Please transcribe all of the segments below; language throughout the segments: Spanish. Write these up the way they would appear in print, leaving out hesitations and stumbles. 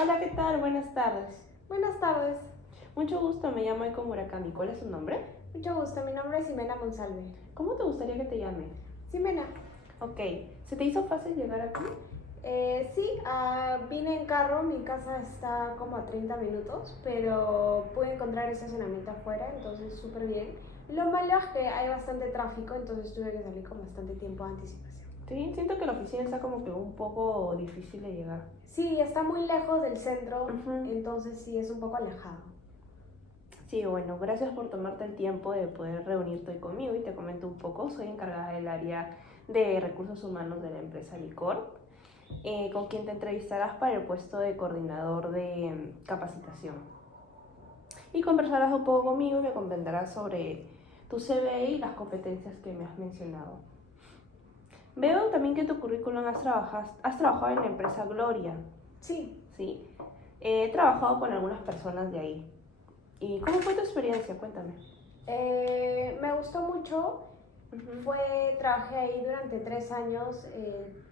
Hola, ¿qué tal? Buenas tardes. Buenas tardes, Mucho gusto, me llamo Eiko Murakami. ¿Cuál es su nombre? mucho gusto. Mi nombre es Ximena Monsalve. ¿Cómo te gustaría que te llame? Ximena, Ok, ¿se te hizo fácil llegar aquí? sí, vine en carro, mi casa está como a 30 minutos, pero pude encontrar estacionamiento afuera, entonces súper bien. Lo malo es que hay bastante tráfico, entonces tuve que salir con bastante tiempo de anticipación. Sí, siento que la oficina está como que un poco difícil de llegar. Sí, está muy lejos del centro, Ujú. entonces sí, es un poco alejado. Sí, bueno, gracias por tomarte el tiempo de poder reunirte hoy conmigo y te comento un poco. Soy encargada del área de recursos humanos de la empresa Licor, con quien te entrevistarás para el puesto de coordinador de capacitación. Y conversarás un poco conmigo y me comprenderás sobre tu CV y las competencias que me has mencionado. Veo también que en tu currículum has trabajado en la empresa Gloria, Sí, ¿sí? He trabajado con algunas personas de ahí. ¿Y cómo fue tu experiencia? Cuéntame. me gustó mucho. Ujú. Trabajé ahí durante 3 años,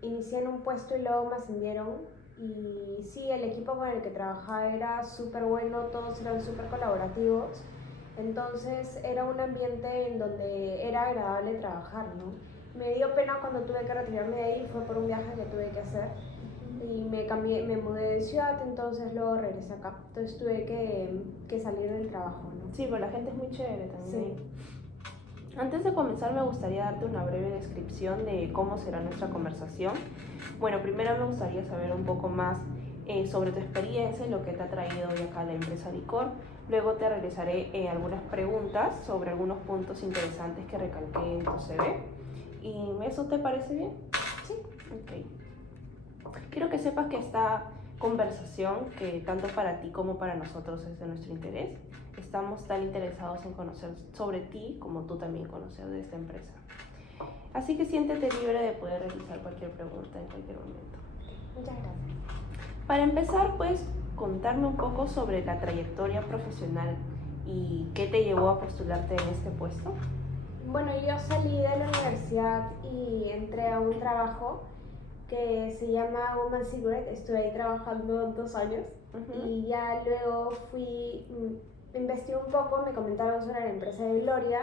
inicié en un puesto y luego me ascendieron. Y sí, el equipo con el que trabajaba era súper bueno, todos eran súper colaborativos. Entonces era un ambiente en donde era agradable trabajar, ¿no? Me dio pena cuando tuve que retirarme de ahí, fue por un viaje que tuve que hacer. Y me cambié, me mudé de ciudad, entonces luego regresé acá. Entonces tuve que salir del trabajo, ¿no? Sí, pero la gente es muy chévere también Sí. ahí. Antes de comenzar me gustaría darte una breve descripción de cómo será nuestra conversación. Bueno, primero me gustaría saber un poco más sobre tu experiencia y lo que te ha traído hoy acá a la empresa Licor. Luego te realizaré algunas preguntas sobre algunos puntos interesantes que recalqué en tu CV. ¿Y eso te parece bien? Sí. Ok. Quiero que sepas que esta conversación, que tanto para ti como para nosotros es de nuestro interés, estamos tan interesados en conocer sobre ti como tú también conocer de esta empresa. Así que siéntete libre de poder realizar cualquier pregunta en cualquier momento. Muchas gracias. Para empezar, ¿puedes contarme un poco sobre la trayectoria profesional y qué te llevó a postularte en este puesto? Bueno, yo salí de la universidad y entré a un trabajo que se llama Woman Secret. Estuve ahí trabajando 2 años Uh-huh. y ya luego investigué un poco, me comentaron sobre la empresa de Gloria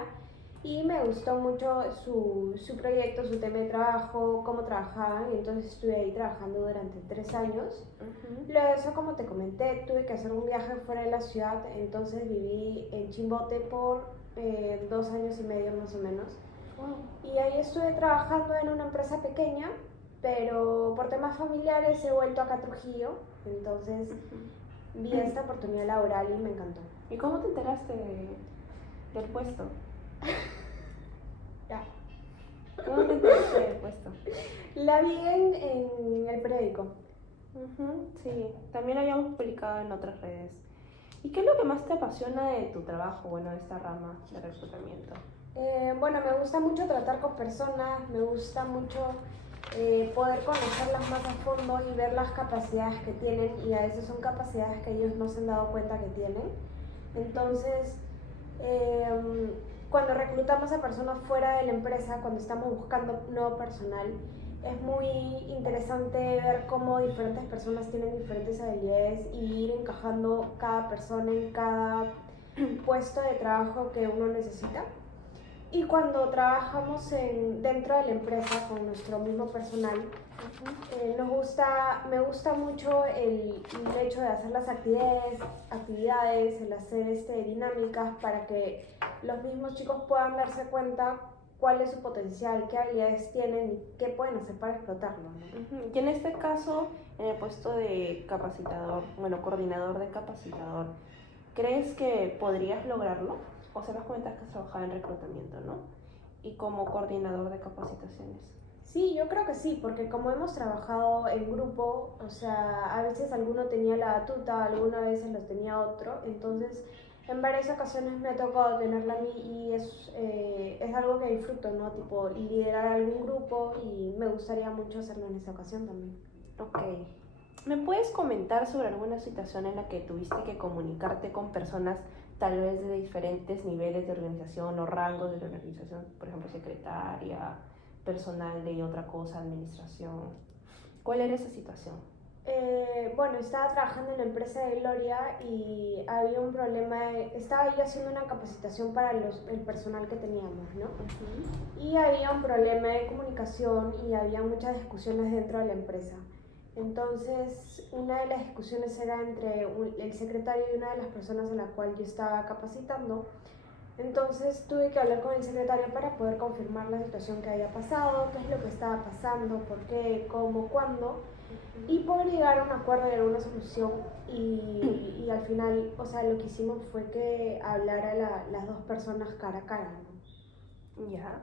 y me gustó mucho su proyecto, su tema de trabajo, cómo trabajaban, y entonces estuve ahí trabajando durante 3 años. Uh-huh. Luego de eso, como te comenté, tuve que hacer un viaje fuera de la ciudad, entonces viví en Chimbote por 2 años y medio más o menos. Wow. Y ahí estuve trabajando en una empresa pequeña, pero por temas familiares he vuelto acá a Trujillo, entonces vi Uh-huh. esta oportunidad laboral y me encantó. ¿Y cómo te enteraste del puesto? Ya. ¿Cómo te enteraste del puesto? La vi en el periódico. Ujú, sí, también lo habíamos publicado en otras redes. ¿Y qué es lo que más te apasiona de tu trabajo, bueno, de esta rama de reclutamiento? Bueno, me gusta mucho tratar con personas, me gusta mucho poder conocerlas más a fondo y ver las capacidades que tienen, y a veces son capacidades que ellos no se han dado cuenta que tienen. Entonces, eh, cuando reclutamos a personas fuera de la empresa, cuando estamos buscando nuevo personal, es muy interesante ver cómo diferentes personas tienen diferentes habilidades y ir encajando cada persona en cada puesto de trabajo que uno necesita. Y cuando trabajamos dentro de la empresa con nuestro mismo personal, me gusta mucho el hecho de hacer las actividades, el hacer dinámicas para que los mismos chicos puedan darse cuenta cuál es su potencial, qué habilidades tienen y qué pueden hacer para explotarlo, ¿no? Ujú, y en este caso, en el puesto de capacitador, bueno, coordinador de capacitador, ¿crees que podrías lograrlo? O sea, vas a comentar que has trabajado en reclutamiento, ¿no? Y como coordinador de capacitaciones. Sí, yo creo que sí, porque como hemos trabajado en grupo, o sea, a veces alguno tenía la batuta, algunas veces lo tenía otro, entonces en varias ocasiones me ha tocado tenerla a mí y es algo que disfruto, ¿no? Tipo, liderar algún grupo, y me gustaría mucho hacerlo en esta ocasión también. Ok. ¿Me puedes comentar sobre alguna situación en la que tuviste que comunicarte con personas tal vez de diferentes niveles de organización o rangos de la organización? Por ejemplo, secretaria, personal de otra cosa, administración. ¿Cuál era esa situación? Bueno, estaba trabajando en la empresa de Gloria y había un problema, estaba yo haciendo una capacitación para el personal que teníamos, ¿no? Y había un problema de comunicación y había muchas discusiones dentro de la empresa. Entonces, una de las discusiones era entre el secretario y una de las personas a la cual yo estaba capacitando. Entonces tuve que hablar con el secretario para poder confirmar la situación que había pasado, qué es lo que estaba pasando, por qué, cómo, cuándo, y poder llegar a un acuerdo y a una solución. Y al final, o sea, lo que hicimos fue que hablara las dos personas cara a cara, ¿no? Ya.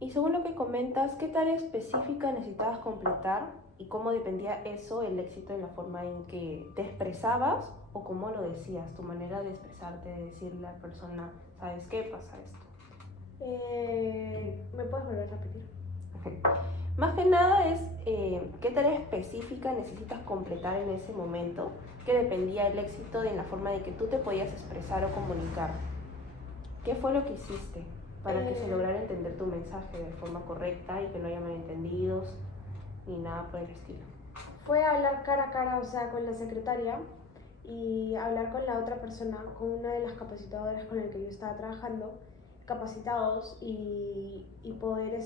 Y según lo que comentas, ¿qué tarea específica necesitabas completar y cómo dependía eso el éxito en la forma en que te expresabas o cómo lo decías, tu manera de expresarte, de decirle a la persona, ¿sabes qué pasa esto? ¿Me puedes volver a repetir? Más que nada es qué tarea específica necesitas completar en ese momento que dependía el éxito en la forma de que tú te podías expresar o comunicar. ¿Qué fue lo que hiciste para que se lograra entender tu mensaje de forma correcta y que no haya malentendidos ni nada por el estilo? Fue hablar cara a cara, o sea, con la secretaria y hablar con la otra persona, con una de las capacitadoras con la que yo estaba trabajando, capacitados y poder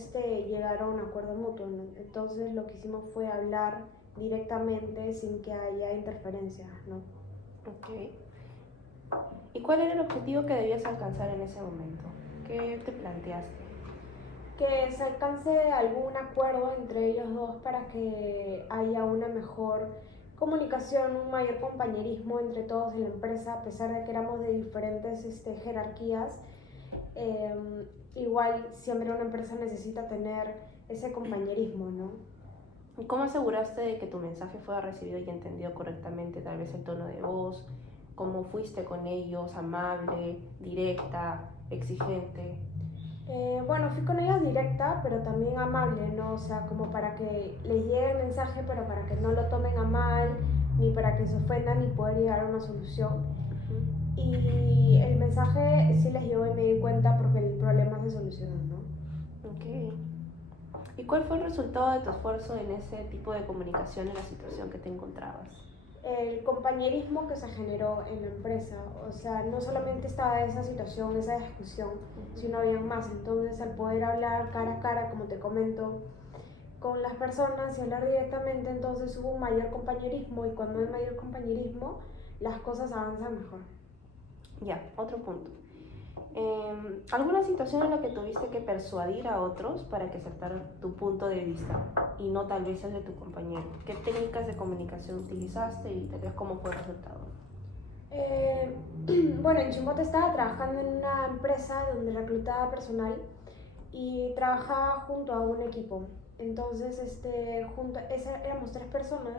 llegar a un acuerdo mutuo, ¿no? Entonces lo que hicimos fue hablar directamente sin que haya interferencias, ¿no? Ok. ¿Y cuál era el objetivo que debías alcanzar en ese momento? ¿Qué te planteaste? Que se alcance algún acuerdo entre ellos dos para que haya una mejor comunicación, un mayor compañerismo entre todos en la empresa, a pesar de que éramos de diferentes jerarquías. Igual siempre una empresa necesita tener ese compañerismo, ¿no? ¿Y cómo aseguraste de que tu mensaje fuera recibido y entendido correctamente? Tal vez el tono de voz, cómo fuiste con ellos, amable, directa, exigente. Bueno, fui con ellos directa, pero también amable, ¿no? O sea, como para que les llegue el mensaje, pero para que no lo tomen a mal, ni para que se ofendan, ni poder llegar a una solución. Y el mensaje sí les llegó y me di cuenta porque el problema se solucionó, ¿no? Ok. ¿Y cuál fue el resultado de tu esfuerzo en ese tipo de comunicación en la situación que te encontrabas? El compañerismo que se generó en la empresa, o sea, no solamente estaba esa situación, esa discusión, sino había más. Entonces, al poder hablar cara a cara, como te comento, con las personas y hablar directamente, entonces hubo un mayor compañerismo y cuando hay mayor compañerismo, las cosas avanzan mejor. Ya, otro punto. ¿Alguna situación en la que tuviste que persuadir a otros para que aceptaran tu punto de vista y no tal vez el de tu compañero? ¿Qué técnicas de comunicación utilizaste y tal vez cómo fue el resultado? Bueno, en Chimbote estaba trabajando en una empresa donde reclutaba personal y trabajaba junto a un equipo. Entonces, éramos 3 personas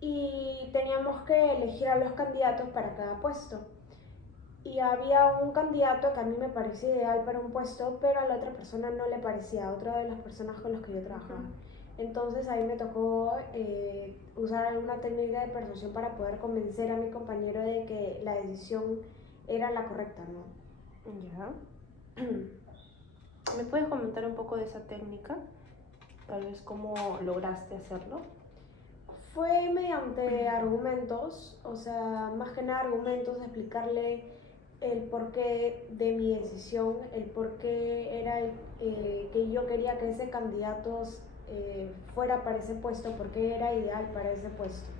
y teníamos que elegir a los candidatos para cada puesto. Y había un candidato que a mí me parecía ideal para un puesto, pero a la otra persona no le parecía, a otra de las personas con las que yo trabajaba. Entonces ahí me tocó usar alguna técnica de persuasión para poder convencer a mi compañero de que la decisión era la correcta, ¿no? Ya. ¿Me puedes comentar un poco de esa técnica? Tal vez cómo lograste hacerlo. Fue mediante argumentos, o sea, más que nada argumentos, explicarle el porqué de mi decisión, el porqué era que yo quería que ese candidato fuera para ese puesto, porque era ideal para ese puesto.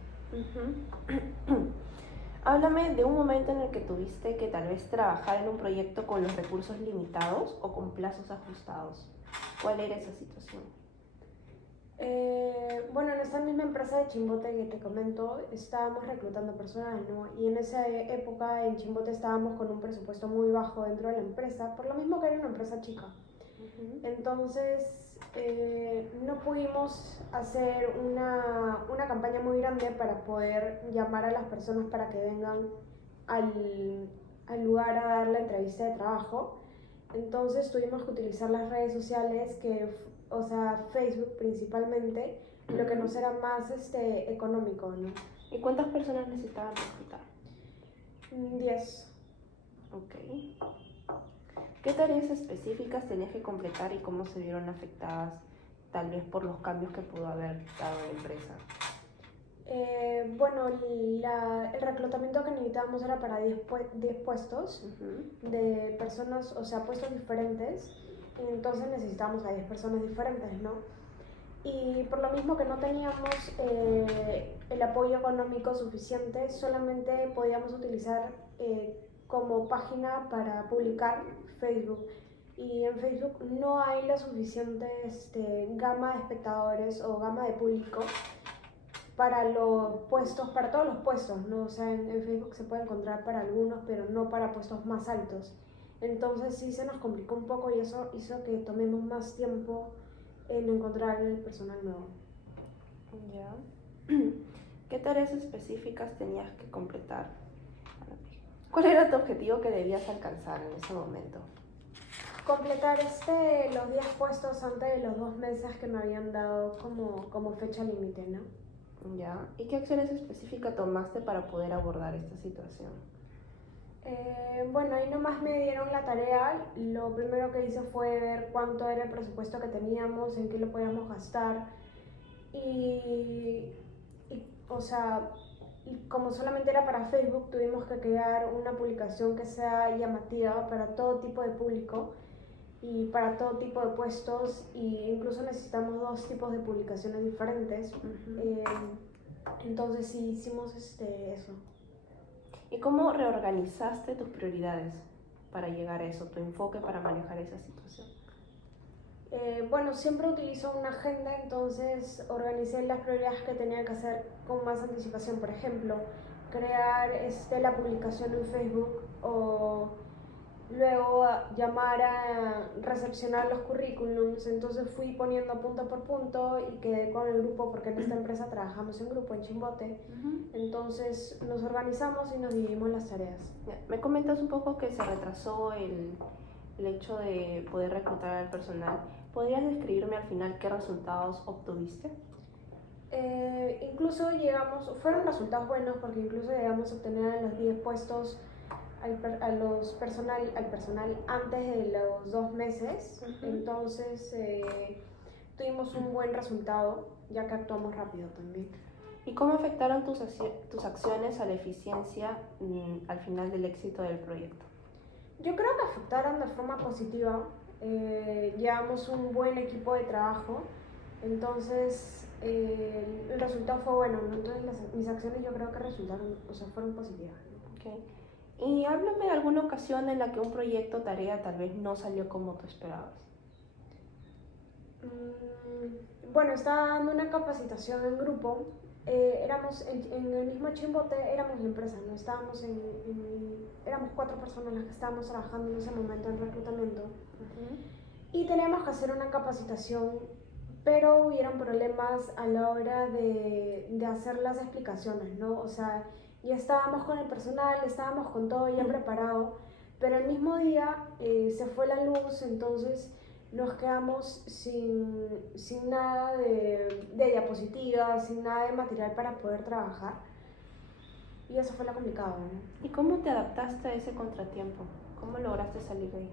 Háblame de un momento en el que tuviste que tal vez trabajar en un proyecto con los recursos limitados o con plazos ajustados. ¿Cuál era esa situación? Bueno, en esta misma empresa de Chimbote que te comento, estábamos reclutando personal, ¿no? Y en esa época en Chimbote estábamos con un presupuesto muy bajo dentro de la empresa, por lo mismo que era una empresa chica. Entonces, no pudimos hacer una campaña muy grande para poder llamar a las personas para que vengan al lugar a dar la entrevista de trabajo. Entonces tuvimos que utilizar las redes sociales, o sea, Facebook principalmente, lo que nos era más económico, ¿no? ¿Y cuántas personas necesitaban reclutar? 10. Ok. ¿Qué tareas específicas tenías que completar y cómo se vieron afectadas tal vez por los cambios que pudo haber dado la empresa? Bueno, el reclutamiento que necesitábamos era para 10 puestos de personas, o sea, puestos diferentes. Entonces necesitábamos a 10 personas diferentes, ¿no? Y por lo mismo que no teníamos el apoyo económico suficiente, solamente podíamos utilizar como página para publicar Facebook. Y en Facebook no hay la suficiente gama de espectadores o gama de público para los puestos, para todos los puestos, ¿no? O sea, en Facebook se puede encontrar para algunos, pero no para puestos más altos. Entonces sí se nos complicó un poco y eso hizo que tomemos más tiempo en encontrar el personal nuevo. Ya. ¿Qué tareas específicas tenías que completar? ¿Cuál era tu objetivo que debías alcanzar en ese momento? Completar los 10 puestos antes de los 2 meses que me habían dado como fecha límite, ¿no? Ya. ¿Y qué acciones específicas tomaste para poder abordar esta situación? Bueno, ahí nomás me dieron la tarea. Lo primero que hice fue ver cuánto era el presupuesto que teníamos, en qué lo podíamos gastar. O sea, como solamente era para Facebook, tuvimos que crear una publicación que sea llamativa para todo tipo de público y para todo tipo de puestos, e incluso necesitamos 2 tipos de publicaciones diferentes. Entonces sí hicimos eso. ¿Y cómo reorganizaste tus prioridades para llegar a eso, tu enfoque para manejar esa situación? Bueno, siempre utilizo una agenda, entonces organicé las prioridades que tenía que hacer con más anticipación. Por ejemplo, crear la publicación en Facebook o luego llamar a recepcionar los currículums. Entonces fui poniendo punto por punto y quedé con el grupo, porque en esta empresa trabajamos en grupo, en Chimbote. Entonces nos organizamos y nos dividimos las tareas. Me comentas un poco que se retrasó el hecho de poder reclutar al personal. ¿Podrías describirme al final qué resultados obtuviste? Incluso fueron resultados buenos, porque incluso llegamos a obtener a los 10 puestos al personal antes de los 2 meses. Entonces tuvimos un buen resultado, ya que actuamos rápido también. ¿Y cómo afectaron tus acciones a la eficiencia al final del éxito del proyecto? Yo creo que afectaron de forma positiva. Llevamos un buen equipo de trabajo, entonces el resultado fue bueno, ¿no? Entonces mis acciones yo creo que resultaron, o sea, fueron positivas. Okay. Y háblame de alguna ocasión en la que un proyecto o tarea tal vez no salió como tú esperabas. Bueno, estaba dando una capacitación en grupo. Éramos en el mismo Chimbote, éramos la empresa, ¿no? Éramos 4 personas las que estábamos trabajando en ese momento en reclutamiento. Y teníamos que hacer una capacitación, pero hubieron problemas a la hora de hacer las explicaciones, ¿no? O sea, ya estábamos con el personal, estábamos con todo ya preparado, pero el mismo día se fue la luz, entonces nos quedamos sin nada de diapositivas, sin nada de material para poder trabajar. Y eso fue lo complicado, ¿no? ¿Y cómo te adaptaste a ese contratiempo? ¿Cómo lograste salir de ahí?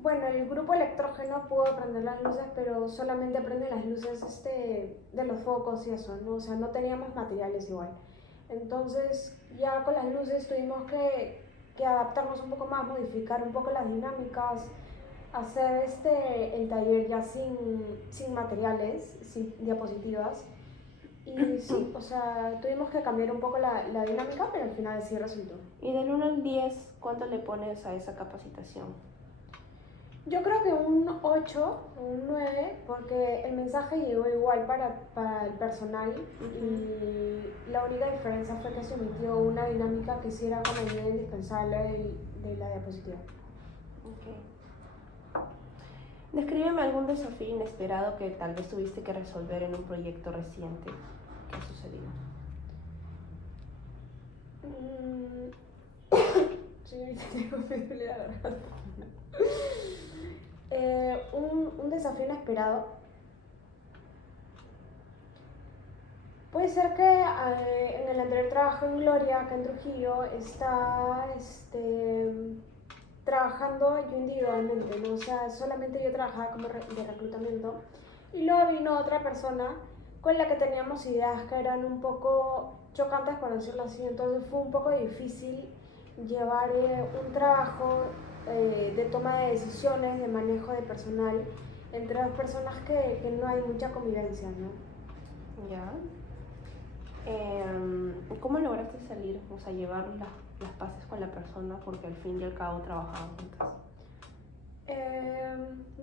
Bueno, el grupo electrógeno pudo prender las luces, pero solamente prende las luces de los focos y eso, ¿no? O sea, no teníamos materiales igual. Entonces, ya con las luces tuvimos que adaptarnos un poco más, modificar un poco las dinámicas, hacer el taller ya sin materiales, sin diapositivas. Y sí, o sea, tuvimos que cambiar un poco la dinámica, pero al final sí resultó. Y del 1 al 10, ¿cuánto le pones a esa capacitación? Yo creo que un 8 o un 9, porque el mensaje llegó igual para el personal y la única diferencia fue que se omitió una dinámica que sí era como medida indispensable de la diapositiva. Okay. Descríbeme algún desafío inesperado que tal vez tuviste que resolver en un proyecto reciente. ¿Qué ha sucedido? Sí, ahorita tengo medio la garganta. Un desafío inesperado. Puede ser que en el anterior trabajo en Gloria, acá en Trujillo, está trabajando yo individualmente, ¿no? O sea, solamente yo trabajaba como de reclutamiento y luego vino otra persona con la que teníamos ideas que eran un poco chocantes, por decirlo así. Entonces fue un poco difícil llevar un trabajo de toma de decisiones, de manejo de personal, entre dos personas que no hay mucha convivencia, ¿no? Ya. ¿Cómo lograste salir, o sea, llevar las paces con la persona porque al fin y al cabo trabajaban juntas?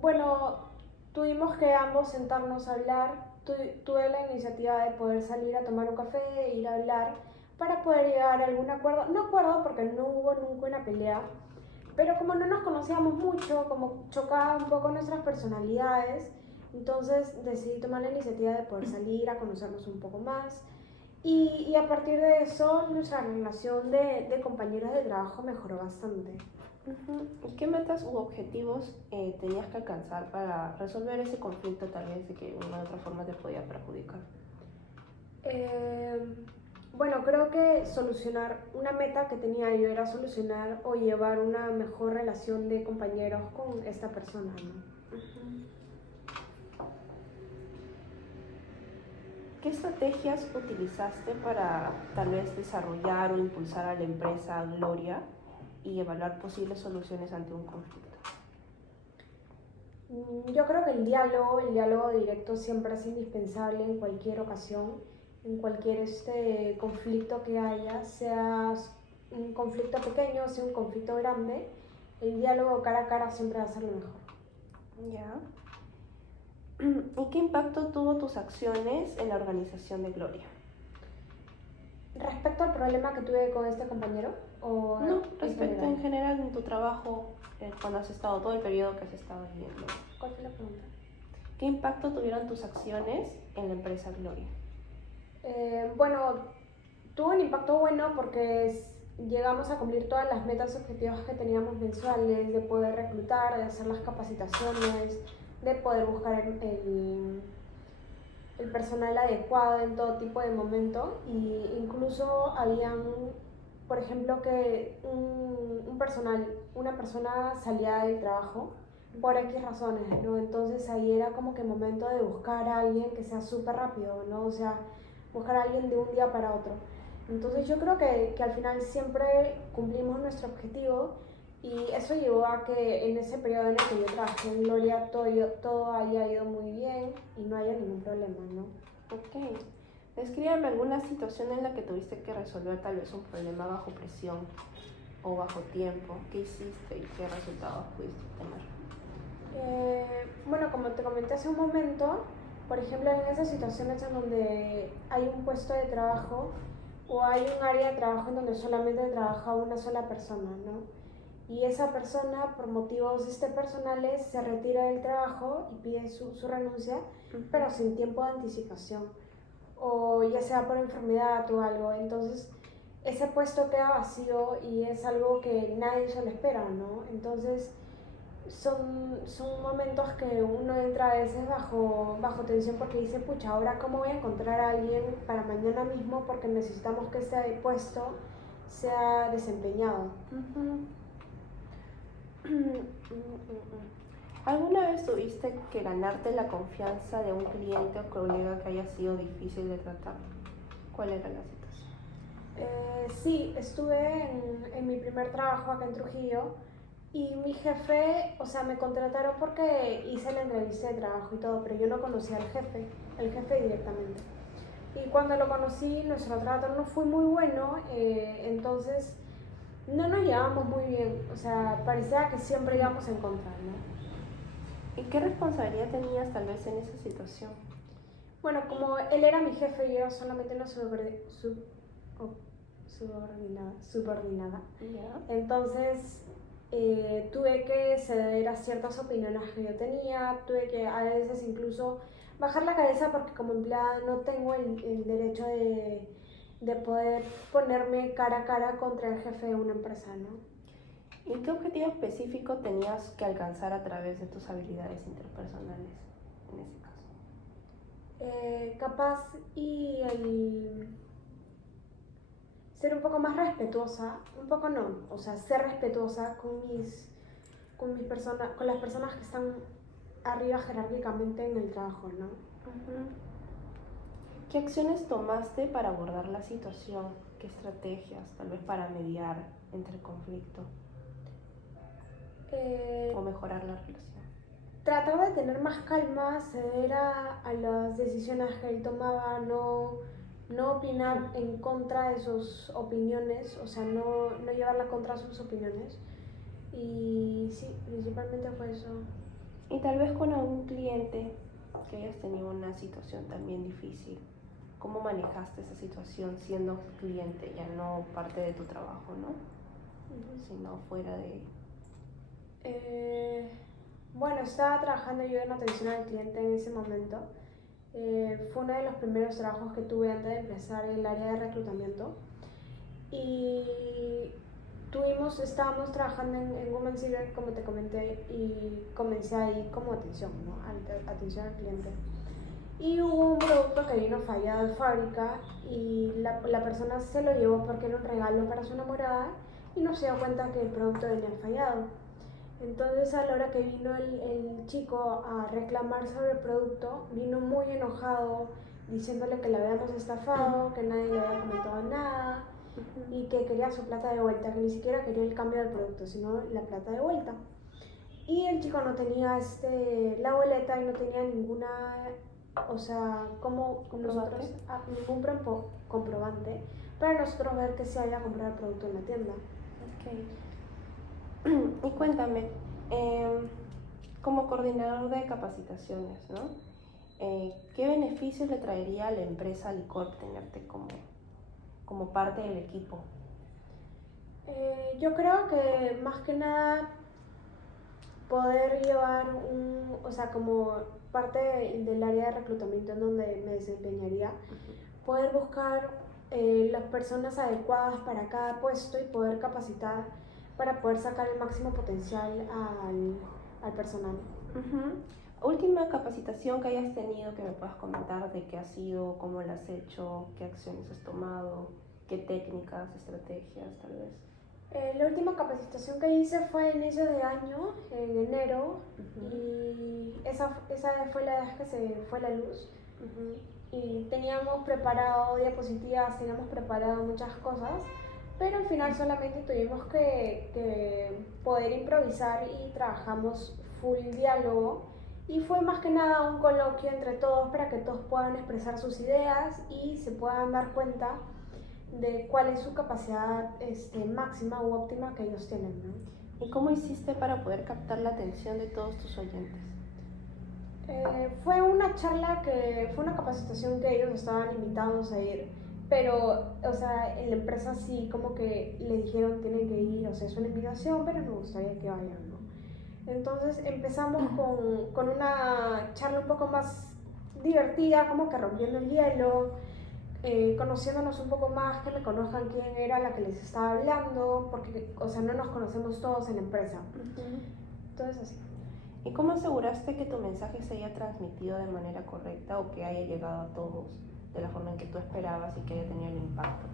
Bueno, tuvimos que ambos sentarnos a hablar. Tuve la iniciativa de poder salir a tomar un café e ir a hablar para poder llegar a algún acuerdo. No acuerdo porque no hubo nunca una pelea, pero como no nos conocíamos mucho, como chocaba un poco nuestras personalidades, entonces decidí tomar la iniciativa de poder salir a conocernos un poco más. Y a partir de eso, nuestra relación de compañeros de trabajo mejoró bastante. ¿Y qué metas u objetivos tenías que alcanzar para resolver ese conflicto tal vez de que de una u otra forma te podía perjudicar? Bueno, creo que solucionar una meta que tenía yo era solucionar o llevar una mejor relación de compañeros con esta persona, ¿no? ¿Qué estrategias utilizaste para tal vez desarrollar o impulsar a la empresa Gloria y evaluar posibles soluciones ante un conflicto? Yo creo que el diálogo directo siempre es indispensable en cualquier ocasión, en cualquier conflicto que haya, sea un conflicto pequeño, sea un conflicto grande, el diálogo cara a cara siempre va a ser lo mejor. Ya. ¿Y qué impacto tuvo tus acciones en la organización de Gloria? Respecto al problema que tuve con este compañero, o No, respecto en general en tu trabajo, cuando has estado, todo el periodo que has estado viviendo. ¿Cuál fue la pregunta? ¿Qué impacto tuvieron tus acciones en la empresa Gloria? Bueno, tuvo un impacto bueno porque llegamos a cumplir todas las metas objetivos que teníamos mensuales, de poder reclutar, de hacer las capacitaciones, de poder buscar el personal adecuado en todo tipo de momento. Y incluso habían, por ejemplo, que una persona salía del trabajo por X razones, ¿no? Entonces ahí era como que momento de buscar a alguien que sea súper rápido, ¿no? O sea, buscar a alguien de un día para otro. Entonces yo creo que al final siempre cumplimos nuestro objetivo y eso llevó a que en ese periodo en el que yo trabajé en Gloria todo haya ido muy bien y no haya ningún problema, ¿no? Ok. Descríbeme alguna situación en la que tuviste que resolver tal vez un problema bajo presión o bajo tiempo. ¿Qué hiciste y qué resultados pudiste obtener? Bueno, como te comenté hace un momento, por ejemplo, en esas situaciones en donde hay un puesto de trabajo o hay un área de trabajo en donde solamente trabaja una sola persona, ¿no? Y esa persona, por motivos personales, se retira del trabajo y pide su renuncia, pero sin tiempo de anticipación, o ya sea por enfermedad o algo. Entonces, ese puesto queda vacío y es algo que nadie se lo espera, ¿no? Entonces, son momentos que uno entra a veces bajo tensión porque dice, pucha, ahora cómo voy a encontrar a alguien para mañana mismo porque necesitamos que este puesto sea desempeñado. ¿Alguna vez tuviste que ganarte la confianza de un cliente o colega que haya sido difícil de tratar? ¿Cuál era la situación? Sí, estuve en mi primer trabajo acá en Trujillo y mi jefe, o sea, me contrataron porque hice la entrevista de trabajo y todo, pero yo no conocía al jefe directamente. Y cuando lo conocí, nuestro trato no fue muy bueno, entonces no nos llevábamos muy bien, o sea, parecía que siempre íbamos en contra, ¿no? ¿Y qué responsabilidad tenías tal vez en esa situación? Bueno, como él era mi jefe y yo era solamente una subordinada, ¿Ya? entonces tuve que ceder a ciertas opiniones que yo tenía, tuve que a veces incluso bajar la cabeza porque como empleada no tengo el derecho de poder ponerme cara a cara contra el jefe de una empresa, ¿no? ¿Y qué objetivo específico tenías que alcanzar a través de tus habilidades interpersonales en ese caso? Capaz y el ser un poco más respetuosa, un poco no, o sea, ser respetuosa con las personas que están arriba jerárquicamente en el trabajo, ¿no? ¿Qué acciones tomaste para abordar la situación? ¿Qué estrategias, tal vez para mediar entre el conflicto o mejorar la relación? Tratar de tener más calma, ceder a las decisiones que él tomaba, no opinar en contra de sus opiniones, o sea, no llevarla contra sus opiniones. Y sí, principalmente fue eso. Y tal vez con algún cliente que hayas tenido una situación también difícil, ¿cómo manejaste esa situación siendo cliente, ya no parte de tu trabajo, ¿no? Sino fuera de... Bueno, estaba trabajando yo en atención al cliente en ese momento. Fue uno de los primeros trabajos que tuve antes de empezar el área de reclutamiento. Y estábamos trabajando en Women Silver, como te comenté, y comencé ahí como atención, ¿no? Atención al cliente. Y hubo un producto que vino fallado de fábrica y la persona se lo llevó porque era un regalo para su enamorada y no se dio cuenta que el producto venía fallado. Entonces a la hora que vino el chico a reclamar sobre el producto, vino muy enojado diciéndole que le habíamos estafado, que nadie le había comentado nada y que quería su plata de vuelta, que ni siquiera quería el cambio del producto, sino la plata de vuelta. Y el chico no tenía la boleta y no tenía ninguna, o sea, como nosotros, ningún comprobante para nosotros ver que se había comprado el producto en la tienda. Ok. Y cuéntame, como coordinador de capacitaciones, ¿no? ¿Qué beneficios le traería a la empresa Alicorp tenerte como parte del equipo? Yo creo que más que nada poder llevar o sea, como parte del área de reclutamiento en donde me desempeñaría, poder buscar las personas adecuadas para cada puesto y poder capacitar para poder sacar el máximo potencial al personal. Última capacitación que hayas tenido que me puedas comentar de qué ha sido, cómo la has hecho, qué acciones has tomado, qué técnicas, estrategias tal vez. La última capacitación que hice fue a inicios de año, en enero, y esa fue la vez que se fue la luz. Y teníamos preparado diapositivas, teníamos preparado muchas cosas, pero al final solamente tuvimos que poder improvisar y trabajamos full diálogo. Y fue más que nada un coloquio entre todos para que todos puedan expresar sus ideas y se puedan dar cuenta de cuál es su capacidad máxima u óptima que ellos tienen, ¿no? ¿Y cómo hiciste para poder captar la atención de todos tus oyentes? Fue una fue una capacitación que ellos estaban invitados a ir, pero, o sea, en la empresa sí como que le dijeron tienen que ir, o sea, es una invitación, pero me gustaría que vayan, ¿no? Entonces empezamos con una charla un poco más divertida, como que rompiendo el hielo, conociéndonos un poco más, que me conozcan quién era la que les estaba hablando, porque, o sea, no nos conocemos todos en la empresa. Entonces así. ¿Y cómo aseguraste que tu mensaje se haya transmitido de manera correcta o que haya llegado a todos de la forma en que tú esperabas y que haya tenido el impacto?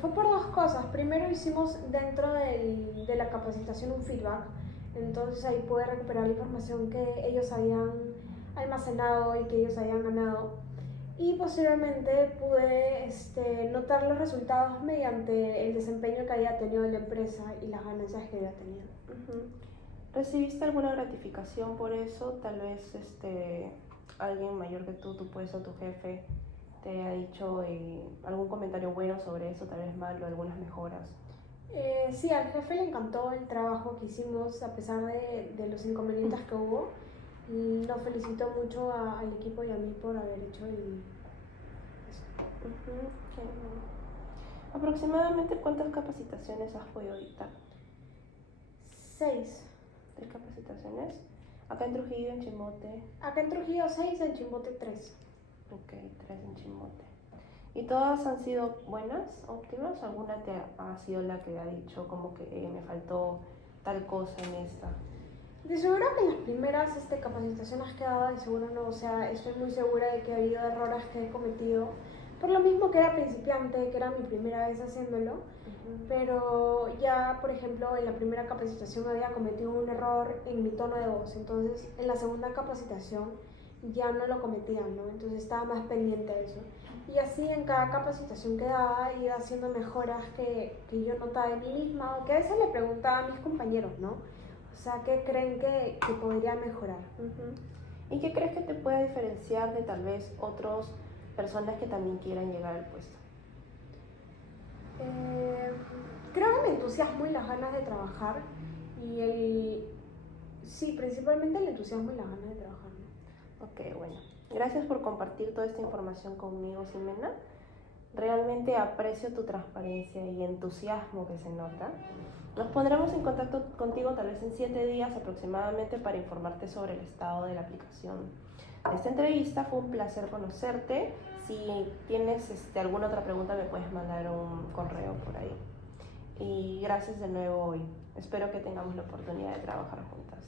Fue por dos cosas. Primero hicimos dentro de la capacitación un feedback, entonces ahí pude recuperar la información que ellos habían almacenado y que ellos habían ganado. Y posteriormente pude notar los resultados mediante el desempeño que había tenido la empresa y las ganancias que había tenido. ¿Recibiste alguna gratificación por eso? Tal vez alguien mayor que tú puedes o tu jefe, te haya dicho algún comentario bueno sobre eso, tal vez malo, algunas mejoras. Sí, al jefe le encantó el trabajo que hicimos a pesar de los inconvenientes que hubo. Y nos felicitó mucho al equipo y a mí por haber hecho eso. ¿Aproximadamente cuántas capacitaciones has podido dictar? 6. 3 capacitaciones. Acá en Trujillo, en Chimbote. Acá en Trujillo 6, en Chimbote 3. Ok, 3 en Chimbote. ¿Y todas han sido buenas, óptimas? ¿Alguna ha sido la que ha dicho como que me faltó tal cosa en esta? De seguro que en las primeras capacitaciones que daba, de seguro no, o sea, estoy muy segura de que ha habido errores que he cometido. Por lo mismo que era principiante, que era mi primera vez haciéndolo, pero ya, por ejemplo, en la primera capacitación había cometido un error en mi tono de voz. Entonces, en la segunda capacitación ya no lo cometía, ¿no? Entonces estaba más pendiente de eso. Y así en cada capacitación que daba iba haciendo mejoras que yo notaba de mí misma o que a veces le preguntaba a mis compañeros, ¿no? O sea, ¿qué creen que podría mejorar? Ujú. ¿Y qué crees que te puede diferenciar de tal vez otras personas que también quieran llegar al puesto? Creo que me entusiasmo y las ganas de trabajar sí, principalmente el entusiasmo y las ganas de trabajar, ¿no? Ok, bueno. Gracias por compartir toda esta información conmigo, Ximena. Realmente aprecio tu transparencia y entusiasmo que se nota. Nos pondremos en contacto contigo tal vez en 7 días aproximadamente para informarte sobre el estado de la aplicación de esta entrevista. Fue un placer conocerte. Si tienes alguna otra pregunta me puedes mandar un correo por ahí. Y gracias de nuevo hoy. Espero que tengamos la oportunidad de trabajar juntas.